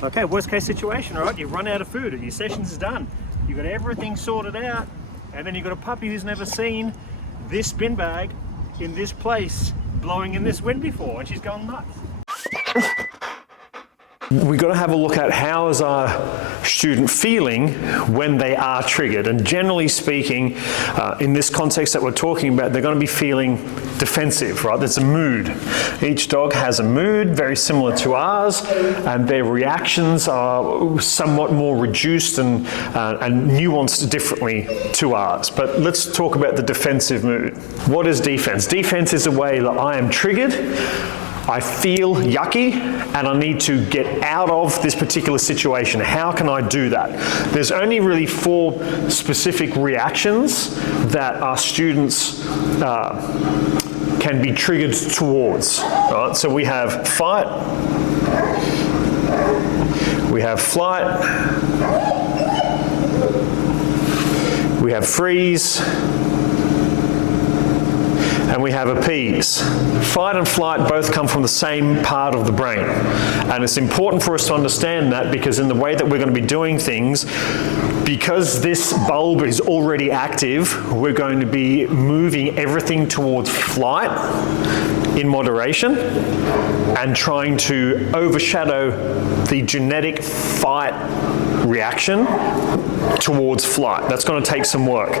Okay, worst case situation, right? You've run out of food and your session's done. You've got everything sorted out, and then you've got a puppy who's never seen this bin bag in this place blowing in this wind before, and she's gone nuts. We've got to have a look at how is our student feeling when they are triggered. And generally speaking, in this context that we're talking about, they're going to be feeling defensive, right? There's a mood. Each dog has a mood very similar to ours, and their reactions are somewhat more reduced and nuanced differently to ours. But let's talk about the defensive mood. What is defense? Defense is a way that I am triggered, I feel yucky, and I need to get out of this particular situation. How can I do that? There's only really 4 specific reactions that our students can be triggered towards. Right? So we have fight, we have flight, we have freeze, and we have appease. Fight and flight both come from the same part of the brain. And it's important for us to understand that, because in the way that we're going to be doing things, because this bulb is already active, we're going to be moving everything towards flight in moderation and trying to overshadow the genetic fight reaction towards flight. That's going to take some work.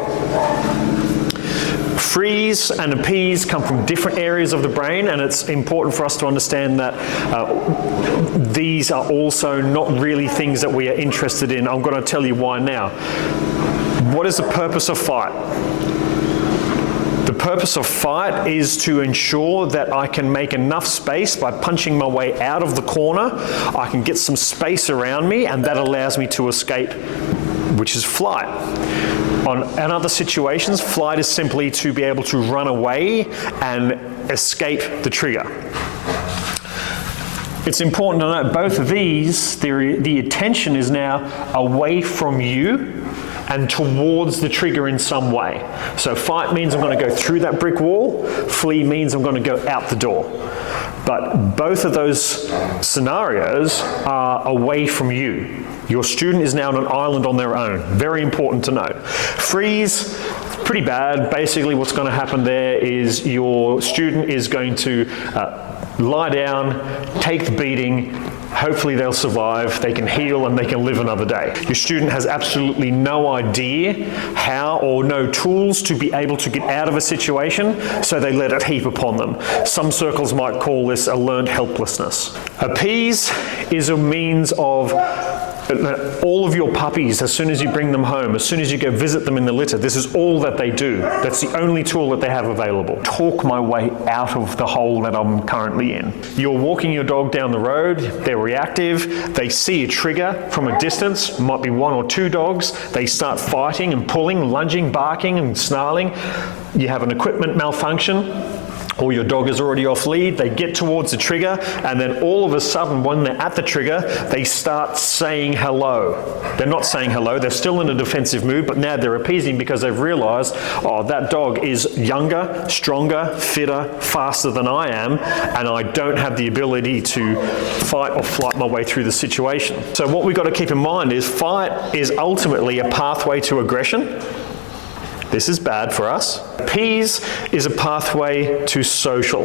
Freeze and appease come from different areas of the brain, and it's important for us to understand that these are also not really things that we are interested in. I'm going to tell you why now. What is the purpose of fight? The purpose of fight is to ensure that I can make enough space by punching my way out of the corner. I can get some space around me, and that allows me to escape, which is flight. In other situations, flight is simply to be able to run away and escape the trigger. It's important to note both of these, the attention is now away from you and towards the trigger in some way. So fight means I'm going to go through that brick wall, flee means I'm going to go out the door. But both of those scenarios are away from you. Your student is now on an island on their own. Very important to note. Freeze, pretty bad. Basically what's going to happen there is your student is going to lie down, take the beating, hopefully they'll survive, they can heal, and they can live another day. Your student has absolutely no idea how, or no tools to be able to get out of a situation, so they let it heap upon them. Some circles might call this a learned helplessness. Appease is a means of all of your puppies, as soon as you bring them home, as soon as you go visit them in the litter, this is all that they do. That's the only tool that they have available. Talk my way out of the hole that I'm currently in. You're walking your dog down the road, they're reactive, they see a trigger from a distance, might be 1 or 2 dogs, they start fighting and pulling, lunging, barking and snarling. You have an equipment malfunction, or your dog is already off lead, they get towards the trigger, and then all of a sudden, when they're at the trigger, they start saying hello. They're not saying hello, they're still in a defensive mood, but now they're appeasing because they've realized, oh, that dog is younger, stronger, fitter, faster than I am, and I don't have the ability to fight or flight my way through the situation. So what we've got to keep in mind is fight is ultimately a pathway to aggression. This is bad for us. Appease is a pathway to social,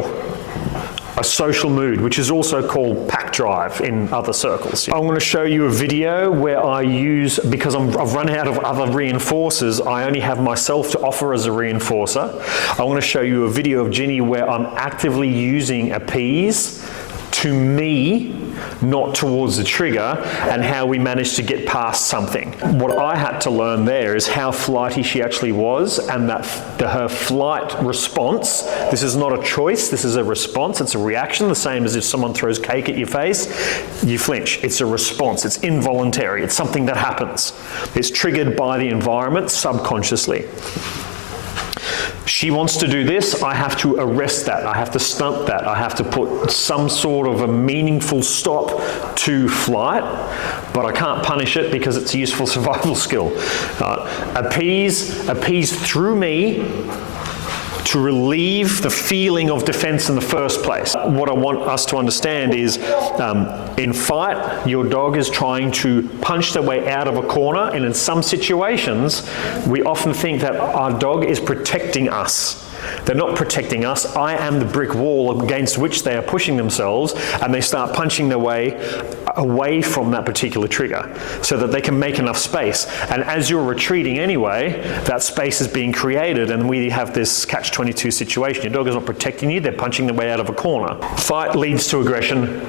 a social mood, which is also called pack drive in other circles. I'm going to show you a video where I use, because I've run out of other reinforcers, I only have myself to offer as a reinforcer. I want to show you a video of Ginny where I'm actively using appease to me, not towards the trigger, and how we managed to get past something. What I had to learn there is how flighty she actually was, and that her flight response, this is not a choice, this is a response, it's a reaction, the same as if someone throws cake at your face, you flinch. It's a response, it's involuntary, it's something that happens. It's triggered by the environment subconsciously. She wants to do this, I have to arrest that, I have to stunt that, I have to put some sort of a meaningful stop to flight, but I can't punish it because it's a useful survival skill. Appease through me to relieve the feeling of defense in the first place. What I want us to understand is in fight, your dog is trying to punch their way out of a corner, and in some situations, we often think that our dog is protecting us. They're not protecting us. I am the brick wall against which they are pushing themselves, and they start punching their way away from that particular trigger so that they can make enough space. And as you're retreating anyway, that space is being created, and we have this catch-22 situation. Your dog is not protecting you, they're punching their way out of a corner. Fight leads to aggression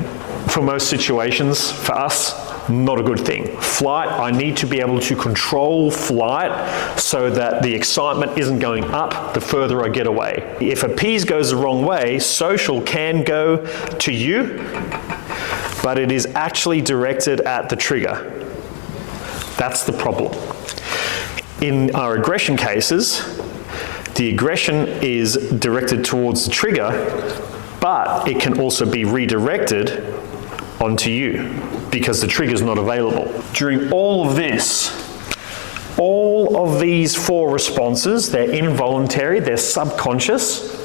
for most situations. For us, not a good thing. Flight, I need to be able to control flight so that the excitement isn't going up the further I get away. If Appease goes the wrong way, social can go to you, but it is actually directed at the trigger. That's the problem. In our aggression cases, the aggression is directed towards the trigger, but it can also be redirected onto you because the trigger is not available. During all of this, all of these 4 responses, they're involuntary, they're subconscious.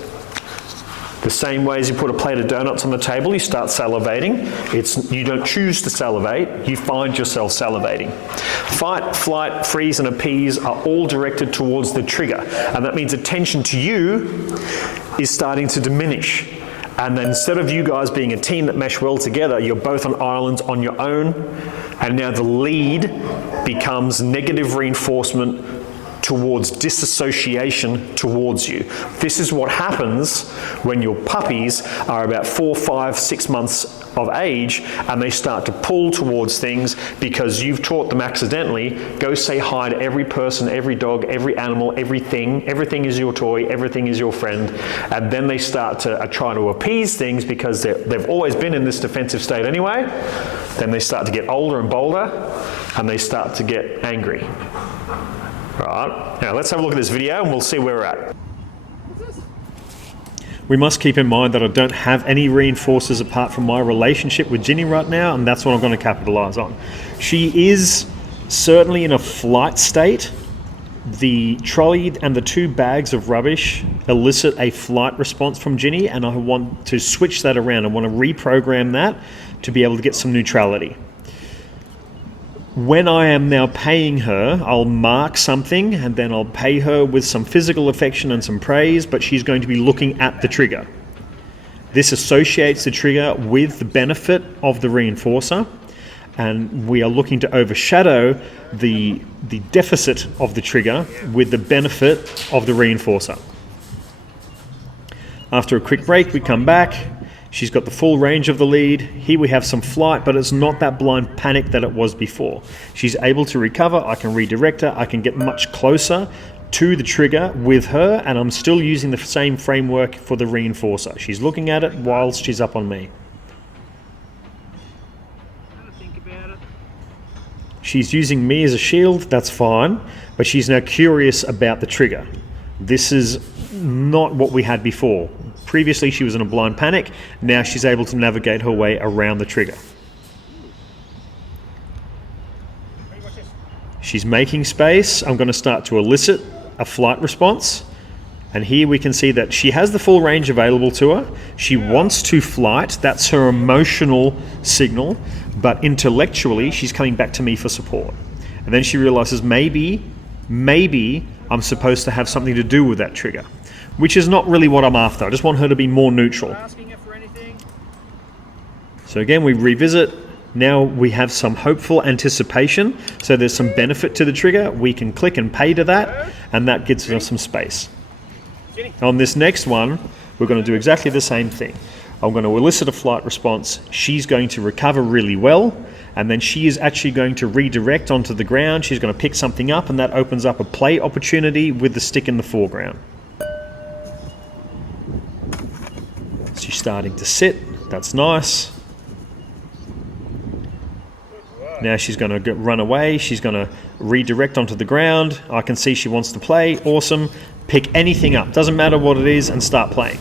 The same way as you put a plate of donuts on the table, you start salivating. You don't choose to salivate, you find yourself salivating. Fight, flight, freeze, and appease are all directed towards the trigger. And that means attention to you is starting to diminish. And then instead of you guys being a team that mesh well together, you're both on islands on your own. And now the lead becomes negative reinforcement towards disassociation towards you. This is what happens when your puppies are about 4, 5, 6 months of age and they start to pull towards things because you've taught them accidentally, go say hi to every person, every dog, every animal, everything. Everything is your toy, everything is your friend. And then they start to try to appease things because they've always been in this defensive state anyway. Then they start to get older and bolder and they start to get angry. Right, now let's have a look at this video and we'll see where we're at. We must keep in mind that I don't have any reinforcers apart from my relationship with Ginny right now, and that's what I'm going to capitalize on. She is certainly in a flight state. The trolley and the 2 bags of rubbish elicit a flight response from Ginny, and I want to switch that around. I want to reprogram that to be able to get some neutrality. When I am now paying her, I'll mark something and then I'll pay her with some physical affection and some praise, but she's going to be looking at the trigger. This associates the trigger with the benefit of the reinforcer, and we are looking to overshadow the deficit of the trigger with the benefit of the reinforcer. After a quick break, we come back. She's got the full range of the lead. Here we have some flight, but it's not that blind panic that it was before. She's able to recover. I can redirect her. I can get much closer to the trigger with her, and I'm still using the same framework for the reinforcer. She's looking at it whilst she's up on me. She's using me as a shield. That's fine, but she's now curious about the trigger. This is not what we had before. Previously, she was in a blind panic. Now she's able to navigate her way around the trigger. She's making space. I'm going to start to elicit a flight response. And here we can see that she has the full range available to her. She wants to flight. That's her emotional signal. But intellectually, she's coming back to me for support. And then she realizes maybe I'm supposed to have something to do with that trigger, which is not really what I'm after. I just want her to be more neutral. So again, we revisit. Now we have some hopeful anticipation. So there's some benefit to the trigger. We can click and pay to that, and that gives us some space. On this next one, we're going to do exactly the same thing. I'm going to elicit a flight response. She's going to recover really well, and then she is actually going to redirect onto the ground. She's going to pick something up, and that opens up a play opportunity with the stick in the foreground. She's starting to sit. That's nice. Now she's going to run away. She's going to redirect onto the ground. I can see she wants to play. Awesome. Pick anything up. Doesn't matter what it is, and start playing.